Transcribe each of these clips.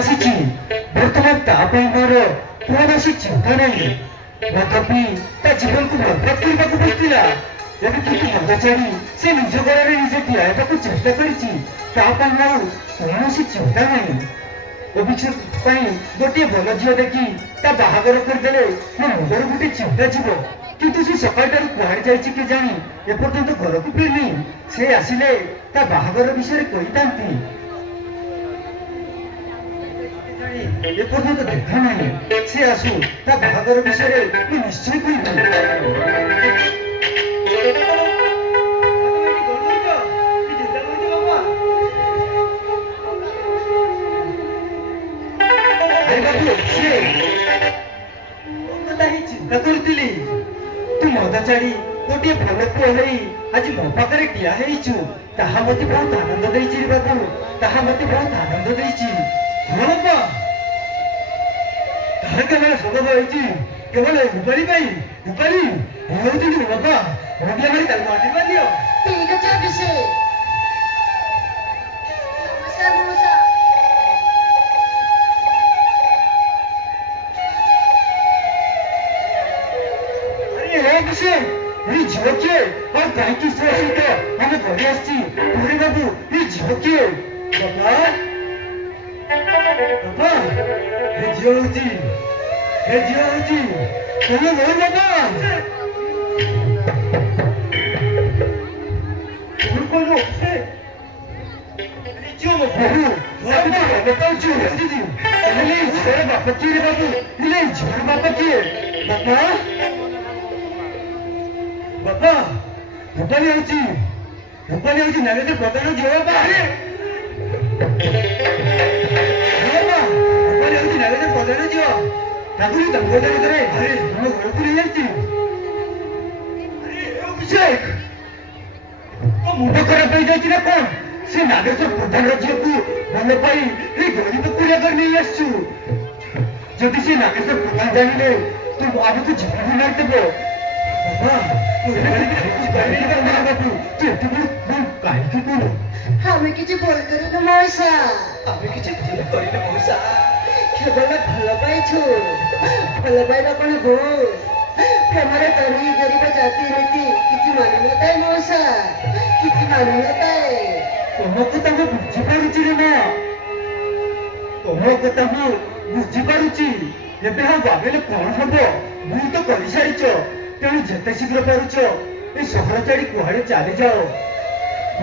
ଆସିଛି ବର୍ତ୍ତମାନ ତା ପାଇଁ ମୋର କୌଣସି ଚିନ୍ତା ନାହିଁ। ତଥାପି ତା ଜୀବନକୁ ବର୍ବାଦ କରିବାକୁ ପଡ଼ିଥିଲା। ଏବେ କିନ୍ତୁ ମଦ ଛାଡ଼ି ସେ ନିଜ ଗୋଡ଼ରେ ନିଜେ ଠିଆ ହେବାକୁ ଚେଷ୍ଟା କରିଛି। ତା ପାଇଁ ଆଉ କୌଣସି ଚିନ୍ତା ନାହିଁ। ଅଭିଷେକ ପାଇଁ ଗୋଟିଏ ଭଲ ଝିଅ ଦେଖି ତା ବାହାଘର କରିଦେଲେ ମୋ ମୁଣ୍ଡରେ ଗୋଟେ ଚିନ୍ତା ଯିବ। କିନ୍ତୁ ସେ ସକାଳଟାରୁ କୁଆଡ଼େ ଯାଇଛି କେଜାଣି ଏପର୍ଯ୍ୟନ୍ତ ଘରକୁ ଫେରିନି। ସେ ଆସିଲେ ତା ବାହାଘର ବିଷୟରେ କହିଥାନ୍ତି। ଏପର୍ଯ୍ୟନ୍ତ ଦେଖା ନାହିଁ। ସେ ଆସୁ ତା ବାହାଘର ବିଷୟରେ ମୁଁ ନିଶ୍ଚୟ କହିବି। ଚିନ୍ତା କରୁଥିଲି ତୁ ମଦ ଛାଡ଼ି ଗୋଟିଏ ଭଲ ପୁଅ ହେଇ ଆଜି ମୋ ପାଖରେ ଠିଆ ହେଇଛୁ। ତାହା ମତେ ବହୁତ ଆନନ୍ଦ ଦେଇଛି ରେ ବାବୁ। ତାହା ମତେ ବହୁତ ଆନନ୍ଦ ଦେଇଛି। ହଁ ବାପା, ତାହା କେବଳ ସମ୍ଭବ ହେଇଛି କେବଳ ରୂପାলী ପାଇଁ। ରୂପାলী ହେଉଛନ୍ତି ବାପା, ମୁଣ୍ଡିଆ ମାରି ତାକୁ ଆଶୀର୍ବାଦ ଦିଅ। ଠିକ ଅଛି ଅଭିଷେକ। ଝିଅ କିଏ ଆଉ କାହିଁକି ସେ ସହିତ ଆମେ ଘରେ ଆସିଛି? ପୁରୀ ବାବୁ ଏ ଝିଅ କିଏ? ବାପା ବାପା ଏ ଝିଅ ହଉଛି ତମେ ନୁହେଁ ବାପା। କଣ ସେ ଝିଅ ମୋ ବୋହୁ ପାଉଛୁ ଦିଦି। ହେଲେ ଝିଅର ବାପା କିଏ ରେ ବାବୁ? ହେଲେ ଝିଅର ବାପା କିଏ? ବାପା ବାପା ରୂପାলী ହଉଛି ନାଗେନ୍ଦ୍ର ପ୍ରଧାନ ଝିଅ। ବାପା ରୂପାলী ହଉଛି ନାଗେନ୍ଦ୍ର ପ୍ରଧାନ ଝିଅ। ତାକୁ ଦମ୍ପତି ଭିତରେ ଆମ ଘରକୁ ନେଇ ଆସିଛି। ଅଭିଷେକ ତୋ ମୁଣ୍ଡ ଖରାପ ହେଇଯାଇଛି ନା କଣ? ସେ ନାଗେଶ୍ୱର ପ୍ରଧାନର ଝିଅକୁ ଭଲ ପାଇ ଏଇ ଗରିବ କୁଡ଼ିଆ କରି ନେଇ ଆସିଛୁ। ଯଦି ସେ ନାଗେଶ୍ୱର ପ୍ରଧାନ ଜାଣିଲେ ତୁ ଆମକୁ ଜୀବନ ମାରିଦେବ। ବାପା ଆମେ କିଛି ଭୁଲ କରିନୁ ମଉସା। କେବଳ ଭଲ ପାଇଛୁ। ଭଲ ପାଇବା କଣ ଭୁଲ? ପ୍ରେମରେ ତରି ଗରିବ ଜାତି ନୀତି କିଛି ମାନି ନଥାଏ ମଉସା, କିଛି ମାନି ନଥାଏ। ତମ କଥା ମୁଁ ବୁଝିପାରୁଛି ରେ ମା, ତମ କଥା ମୁଁ ବୁଝିପାରୁଛି। ଏବେ ଆଉ ଭାବିଲେ କଣ ହବ? ଭୁଲ ତ କରିସାରିଛ। ତେଣୁ ଯେତେ ଶୀଘ୍ର ପାରୁଛ ଏ ସହର ଛାଡ଼ି କୁଆଡ଼େ ଚାଲିଯାଅ।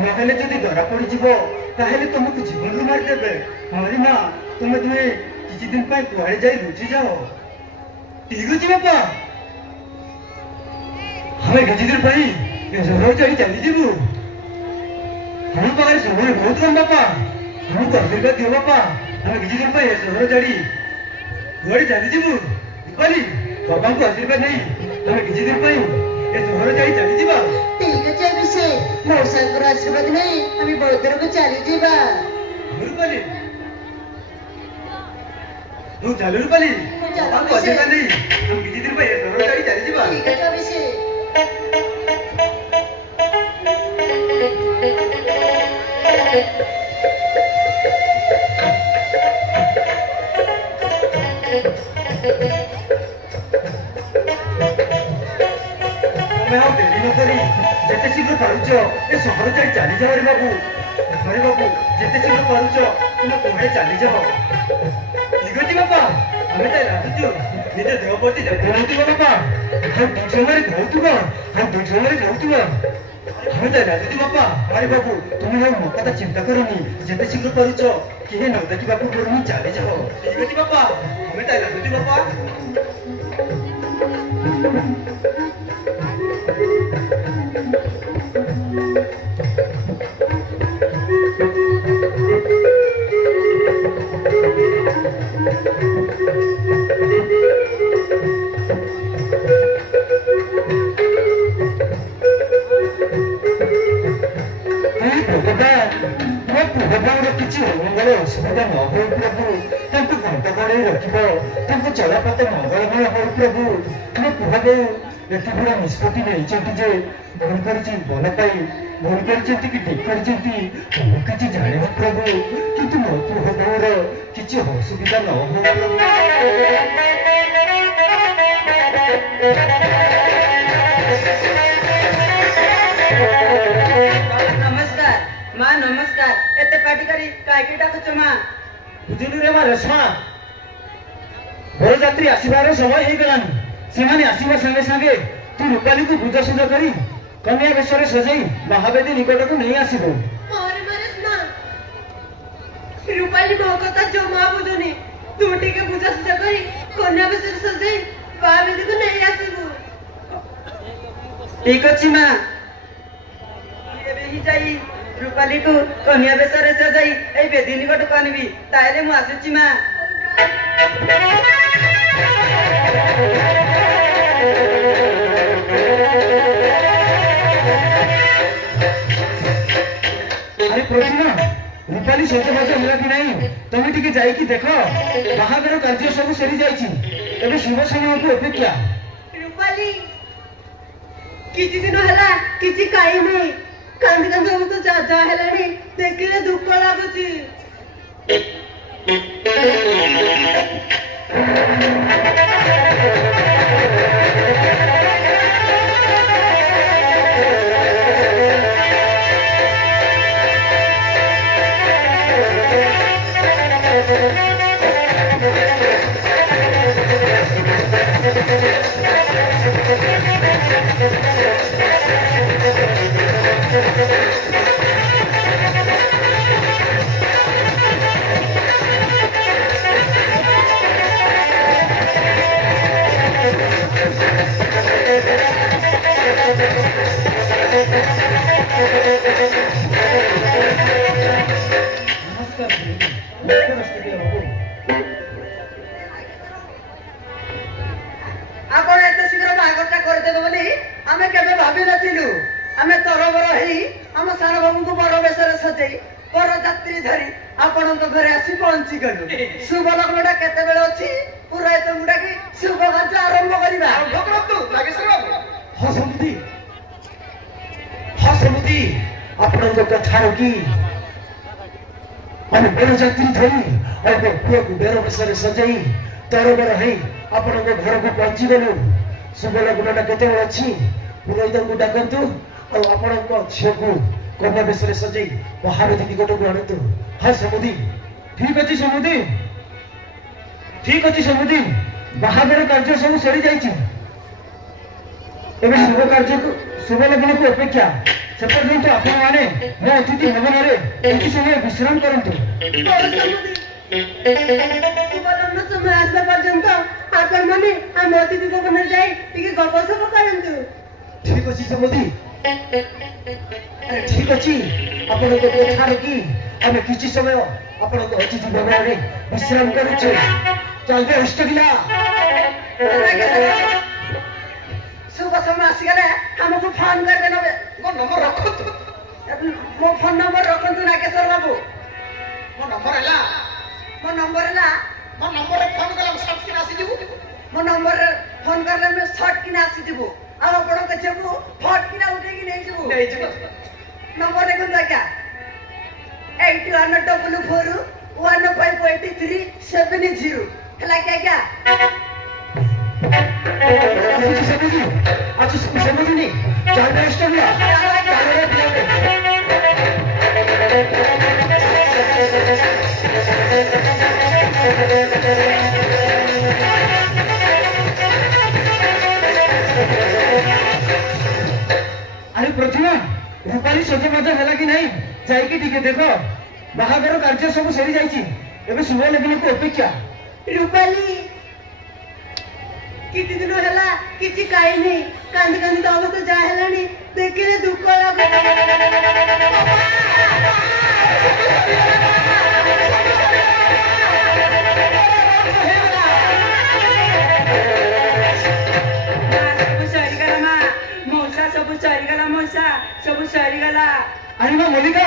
ନହେଲେ ଯଦି ଧରା ପଡ଼ିଯିବ ତାହେଲେ ତମକୁ ଜୀବନରୁ ମାରିଦେବେ। ହରି ମା, ତମେ କିଛି ଦିନ ପାଇଁ କୁଆଡ଼େ ଯାଇ ଲୁଚିଯାଅ। ଠିକ ଅଛି ବାପା, ଆମେ କିଛି ଦିନ ପାଇଁ ଏ ସହର ଛାଡ଼ି ଚାଲିଯିବୁ। ଆମ ପାଖରେ ସମୟ ବହୁତ କମ୍ ବାପା। ଆମକୁ ଆଶୀର୍ବାଦ ଦିଅ ବାପା। ଆମେ କିଛି ଦିନ ପାଇଁ ଏ ସହର ଛାଡ଼ି କୁଆଡ଼େ ଚାଲିଯିବୁ। ରୂପାলী ବାବାଙ୍କୁ ଆଶୀର୍ବାଦ ନେଇ ଆମେ କିଛି ଦିନ ପାଇଁ ଏ ସହର ଛାଡ଼ି ଚାଲିଯିବା। ଠିକ ଅଛି ଅଭିଷେକ, ମଉସାଙ୍କର ଆଶୀର୍ବାଦ ନେଇ ଆମେ ବୌଦ୍ଧକୁ ଚାଲିଯିବା। ରୂପାলী ତୁ ଚାଲୁ। ରୂପାলী ବାବାଙ୍କୁ ଆଶୀର୍ବାଦ ନେଇ ଆମେ କିଛି ଦିନ ପାଇଁ ଏ ସହର ଛାଡ଼ି ଚାଲିଯିବା। ଠିକ ଅଛି ଅଭିଷେକ। ଯେତେ ଶୀଘ୍ର ପାରୁଛ ଏ ସହର ଛାଡ଼ି ଚାଲିଯାଅ ରେ ବାବୁ। ହରେ ବାବୁ, ଯେତେ ଶୀଘ୍ର ପାରୁଛ ତୁମେ କୁଆଡ଼େ ଚାଲିଯାଅ। ଠିକ ଅଛି ବାପା, ଆମେ ତାହେଲେ ଆସୁଛୁ। ନିଜ ଦେହ ପ୍ରତି ଯତ୍ନ ନେଉଥିବ ବାପା। ଆଉ ଦୁଇ ସମୟରେ ଧଉଥିବ। ଆମେ ତାହେଲେ ଆସୁଛୁ ବାପା। ହରେ ବାବୁ, ତୁମେ ଆଉ ମୋ କଥା ଚିନ୍ତା କରନି। ଯେତେ ଶୀଘ୍ର ପାରୁଛ କେହି ନ ଦେଖିବା ପୂର୍ବରୁ ହିଁ ଚାଲିଯାଅ। ଠିକ ଅଛି ବାପା, ଆମେ ତାହେଲେ ଆସୁଛୁ ବାପା। କିଛି ଅମଙ୍ଗଳ ଅସୁବିଧା ନ ହଉ ପ୍ରଭୁ। ତାଙ୍କୁ ଘଣ୍ଟ ଘୋଡ଼େଇ ରଖିବ। ତାଙ୍କ ଚଲାପଥ ମଙ୍ଗଳମୟ ହଉ ପ୍ରଭୁ। ମୋ ପୁଅ ବୋଉ ଏତେ ବଡ଼ ନିଷ୍ପତ୍ତି ନେଇଛନ୍ତି ଯେ ଭୁଲ କରିଛି ଭଲ ପାଇ भूल कर कि ठीक कर किसी जाने प्रभु किंतु मो मोर किसी असुविधा न हो प्रभु। नमस्कार माँ नमस्कार एते पार्टी करी काय के डाकुछ माँ बुझिलु रे माँ रश्मा बरजात्री आसीबार समय हे गलानी सेमाने आसीबा संगे संगे तू रूपाली को बुझा सुझा करी कन्या बेशरे सजाई महावेदी निकट को नहीं आसीबो। अरे मरेस माँ रूपाली मो कथा जो माँ बुझुनी तू टिके बुझा सुझा करी कन्या बेशरे सजाई महावेदी को नहीं आसीबो। ठीक अछि माँ एबे ही जाई रूपाली को कन्या बेशरे सजाई ए बेदी निकट को आनिबी ताइले मु आसीछि माँ। अरे प्रतिमा रूपाली सजबाज होला कि नहीं तमे टिके जाई कि देखो बाहागर कार्य सब सरी जाईछि एबे शुभ समय को अपेक्षा। रूपाली किछि दिन हला किछि काई नहीं कांद कांद तो जा जा हेलानी देखिले दुख लागुची। आपण एते शीघ्र बागरटा कर देबो बोली हमें केबे भाबी नथिलु। हमें तरबर हेई हम सारा बाबू को बड़ बेसरे सजेई बड़ यात्री धरी आपण को घरे आसी पहुंची गलु। शुभ लग्नटा केते बेले अछि पूरा एते मुडा की शुभ कार्य आरंभ करिबा। भगवतु नागेश्वर बाबू हाँ समुदी आपण को कथा की हम बड़ यात्री धरी और पुआ को बेरो बेसरे सजाई तरबर हेई आपण को घर को पहुंची गलु। शुभ लग्नटा केते अछि पुरोहित को डाकंतु और आपण को झियो को कन्या बेसरे सजाई महावेदी निकट को आणतु। हाँ समुदी ठीक अछि समुदी बाहागर कार्य सब सरी जाईछि एबे शुभ कार्य को शुभ लग्न को अपेक्षा से पर्यंत आपण माने मो अतिथि भवन रे एति समय विश्राम करंतु। सुबलग्न समय आसला पर्यंत आपण माने हम अतिथि भवन जाई टिके गपसप करंतु। ठीक अछि समुदी अरे ठीक अछि आपण को कथा की हमें किछि समय आपण को अतिथि भवन रे विश्राम करूछु। चलबे अष्टगिला शुभ समय आसी गले हमको फोन कर देना मो नंबर रखो तो मो फोन नंबर रखो तो नागेश्वर बाबू मो नंबर रे फोन करला शॉर्ट किना आसी जीवु मो नंबर रे फोन करले में शॉर्ट किना आसी जीवु आ आपण के जेबु फट किना उठे कि नहीं जीवु नंबर देखो तो क्या 8144158370 हला क्या आज समझ नहीं चार बेस्ट हो गया अरे प्रतिमा रूपाली सजे मजा है कि नहीं जाइए टिके देखो बाहागर कार्य सब सरी जाइए एबे शुभ लग्न को अपेक्षा। रूपाली किछि दिन हला किछि काई नहीं कांद कांद तो अवस्था जा हेलानी देखिले दुख लागो। सब सरी गला। अरे मां मल्लिका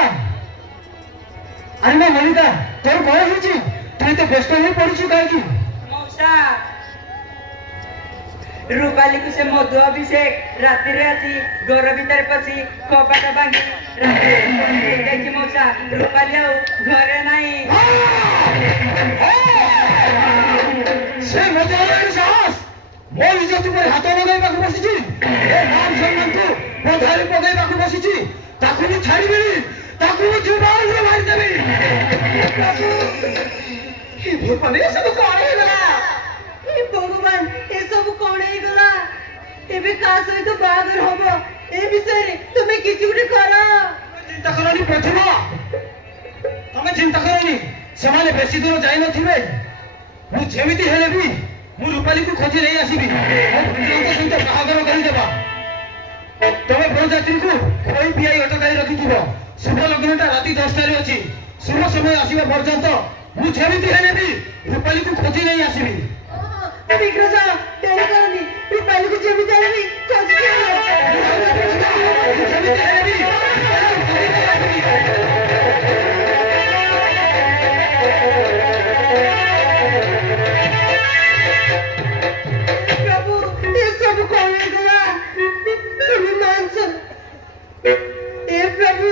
तोर कौन होची तू तो व्यस्त हो पड़छु काई की मौसा रूपाली को से मधु अभिषेक राति रे आसी घर भीतर पसी कपाट भांगी राति मौसा रूपाली आउ घरे नहीं से मधु साहस मो इज्जत पर हाथ लगाइबाकू बसिछि ए मान सम्मान को बधारी पगाइबाकू बसिछि ताकू मु छाड़िबेनी ताकू मु जुबान रे मारि देबी हे भगवान ये सब कोन हे गला हे भगवान ये सब कोन हे गला एबे का सहित बागर होबो ए विषय रे तुमे किछि गुटे करा चिंता करनी प्रथमा तमे चिंता करनी सेमाने बेसी दूर जाई नथिबे मु जेमिति हेले भी मु रूपाली को खोजी नहीं आसीबी भद्रंक सहित बाहागर कहि देबा तमे बरजात्री को कोई भी आई अटकाई रखिथिबो शुभ लग्नटा राति 10टा रे अछि शुभ समय आसीबा पर्यंत मु जेमिति हेले भी रूपाली को खोजी नहीं आसीबी शीघ्र जा देरी करनी रूपाली को जेमिति हेले भी खोजी जेमिति हेले भी प्रभु ये सब कौन है गला तुम्हें मानसन ए प्रभु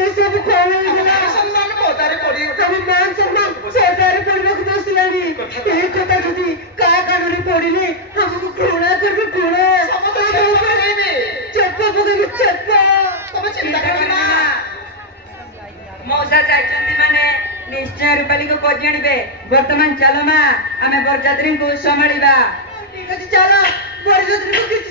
ये सब कौन है गला सम्मान पोतारे पड़ी तुम्हें मान सम्मान सरदार पड़ने को बसिलानी ए कथा जदी का कानूनी पड़िले हमको घृणा करबे घृणा चप्पा पकड़े चप्पा तमे चिंता करना मौसा जाइछन्ती माने निश्चय रूपाली को खोजी आनिबे वर्तमान चलो मा आमे बरजात्री को संभाळिबा ठीक अछि चलो बड़जोत्री को किछ